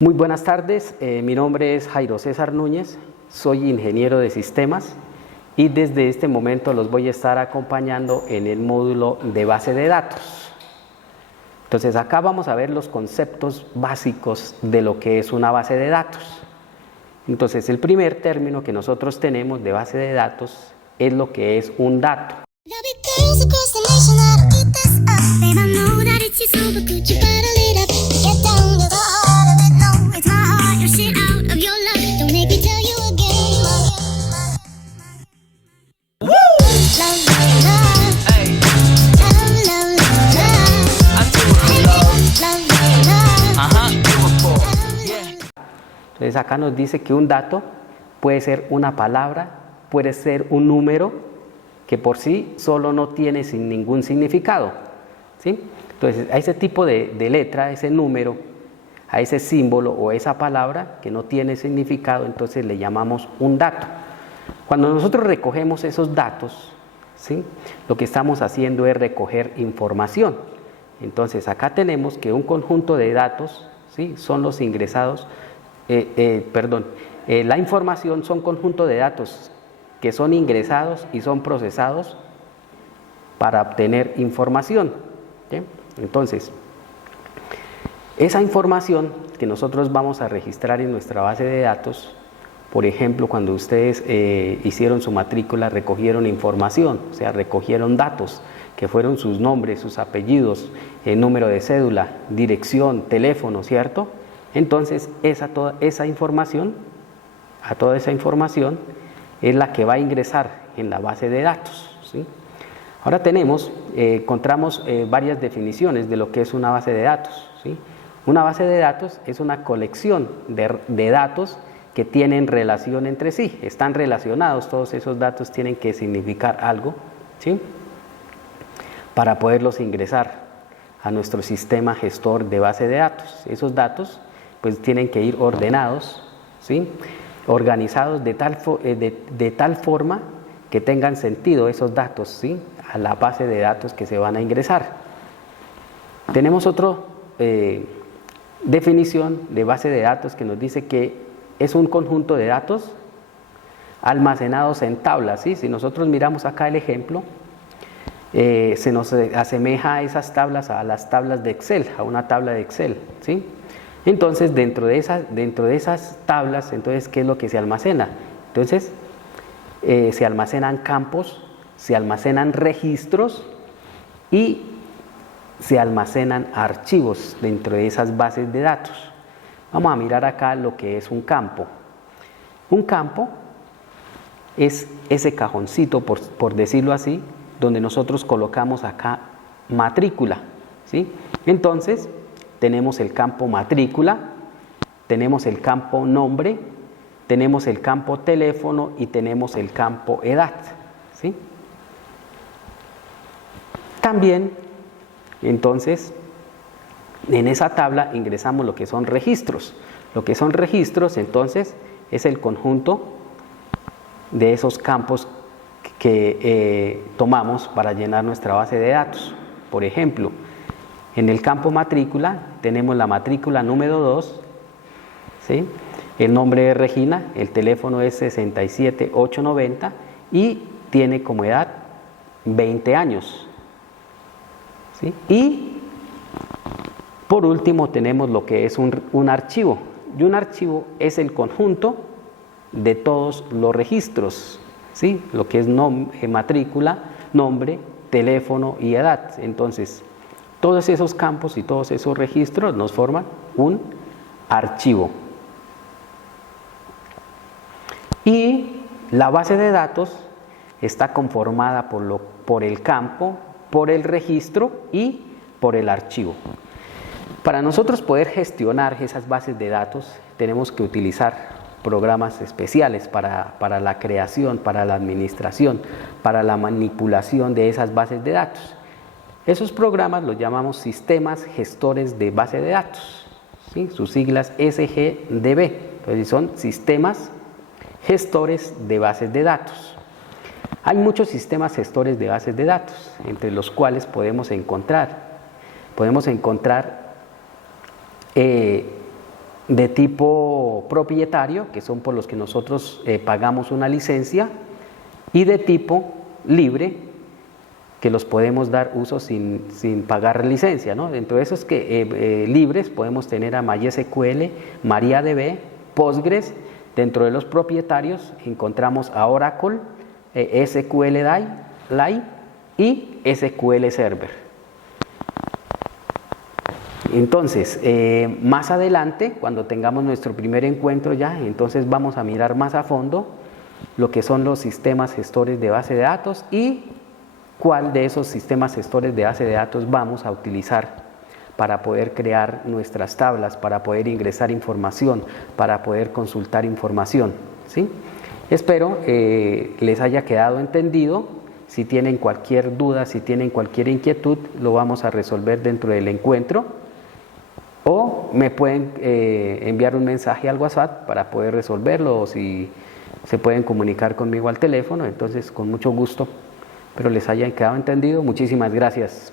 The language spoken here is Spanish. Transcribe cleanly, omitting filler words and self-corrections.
Muy buenas tardes, mi nombre es Jairo César Núñez, soy ingeniero de sistemas y desde este momento los voy a estar acompañando en el módulo de base de datos. Entonces acá vamos a ver los conceptos básicos de lo que es una base de datos. Entonces el primer término que nosotros tenemos de base de datos es lo que es un dato. Entonces acá nos dice que un dato puede ser una palabra, puede ser un número que por sí solo no tiene sin ningún significado, ¿sí? Entonces a ese tipo de letra, a ese número, a ese símbolo o esa palabra que no tiene significado, entonces le llamamos un dato. Cuando nosotros recogemos esos datos, ¿sí?, lo que estamos haciendo es recoger información. Entonces acá tenemos que un conjunto de datos, ¿sí?, son los ingresados. La información son conjunto de datos que son ingresados y son procesados para obtener información, ¿sí? Entonces, esa información que nosotros vamos a registrar en nuestra base de datos, por ejemplo, cuando ustedes hicieron su matrícula, recogieron información, o sea, recogieron datos, que fueron sus nombres, sus apellidos, el número de cédula, dirección, teléfono, ¿cierto? Entonces, toda esa información es la que va a ingresar en la base de datos, ¿sí? Ahora encontramos varias definiciones de lo que es una base de datos, ¿sí? Una base de datos es una colección de datos que tienen relación entre sí, están relacionados, todos esos datos tienen que significar algo, ¿sí?, para poderlos ingresar a nuestro sistema gestor de base de datos. Esos datos pues tienen que ir ordenados, ¿sí?, organizados de tal forma que tengan sentido esos datos, ¿sí?, a la base de datos que se van a ingresar. Tenemos otra definición de base de datos que nos dice que es un conjunto de datos almacenados en tablas, ¿sí? Si nosotros miramos acá el ejemplo, se nos asemeja a esas tablas a las tablas de Excel, a una tabla de Excel, ¿sí? Entonces, dentro de esas tablas, entonces, ¿qué es lo que se almacena? Entonces, se almacenan campos, se almacenan registros y se almacenan archivos dentro de esas bases de datos. Vamos a mirar acá lo que es un campo. Un campo es ese cajoncito, por decirlo así, donde nosotros colocamos acá matrícula, ¿sí? Entonces, tenemos el campo matrícula, tenemos el campo nombre, tenemos el campo teléfono y tenemos el campo edad, ¿sí? También, entonces, en esa tabla ingresamos lo que son registros. Lo que son registros, entonces, es el conjunto de esos campos que tomamos para llenar nuestra base de datos. Por ejemplo, en el campo matrícula tenemos la matrícula número 2, ¿sí?, el nombre es Regina, el teléfono es 67890 y tiene como edad 20 años, ¿sí? Y por último tenemos lo que es un archivo, y un archivo es el conjunto de todos los registros, ¿sí?, lo que es matrícula, nombre, teléfono y edad. Entonces, todos esos campos y todos esos registros nos forman un archivo. Y la base de datos está conformada por el campo, por el registro y por el archivo. Para nosotros poder gestionar esas bases de datos, tenemos que utilizar programas especiales para la creación, para la administración, para la manipulación de esas bases de datos. Esos programas los llamamos sistemas gestores de base de datos, ¿sí?, sus siglas SGDB. Entonces son sistemas gestores de bases de datos. Hay muchos sistemas gestores de bases de datos, entre los cuales podemos encontrar de tipo propietario, que son por los que nosotros pagamos una licencia, y de tipo libre, que los podemos dar uso sin pagar licencia, ¿no? Dentro de esos libres podemos tener a MySQL, MariaDB, Postgres. Dentro de los propietarios encontramos a Oracle, SQLite y SQL Server. Entonces, más adelante, cuando tengamos nuestro primer encuentro ya, entonces vamos a mirar más a fondo lo que son los sistemas gestores de base de datos y cuál de esos sistemas gestores de base de datos vamos a utilizar para poder crear nuestras tablas, para poder ingresar información, para poder consultar información, ¿sí? Espero les haya quedado entendido. Si tienen cualquier duda, si tienen cualquier inquietud, lo vamos a resolver dentro del encuentro, o me pueden enviar un mensaje al WhatsApp para poder resolverlo, o si se pueden comunicar conmigo al teléfono. Entonces, con mucho gusto, pero les haya quedado entendido. Muchísimas gracias.